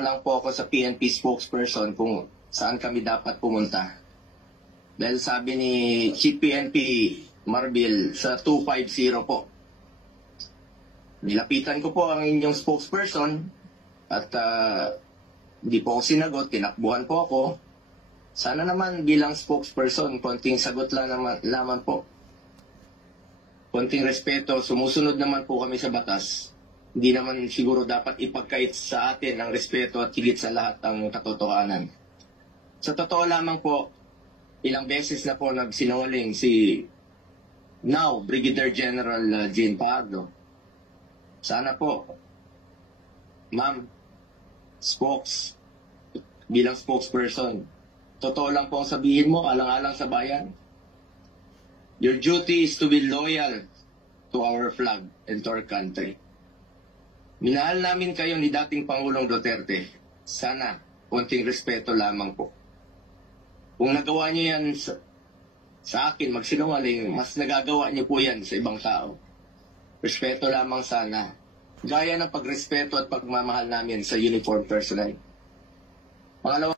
lang po ako sa PNP spokesperson kung saan kami dapat pumunta. Dahil sabi ni Chief PNP Marbil sa 250 po. Nilapitan ko po ang inyong spokesperson at di po ako sinagot, tinakbuhan po ako. Sana naman bilang spokesperson, konting sagot lang naman po. Konting respeto, sumusunod naman po kami sa batas. Hindi naman siguro dapat ipagkait sa atin ang respeto at higit sa lahat ang katotohanan. Sa totoo lamang po, ilang beses na po nagsinungaling si now Brigadier General Jean Pardo. Sana po, ma'am, bilang spokesperson, totoo lang po ang sabihin mo, alang-alang sa bayan. Your duty is to be loyal to our flag and to our country. Minahal namin kayo ni dating Pangulong Duterte. Sana, konting respeto lamang po. Kung nagawa niyo yan sa akin, magsinungaling, mas nagagawa niyo po yan sa ibang tao. Respeto lamang sana. Gaya ng pagrespeto at pagmamahal namin sa uniform personnel. Pangalawa,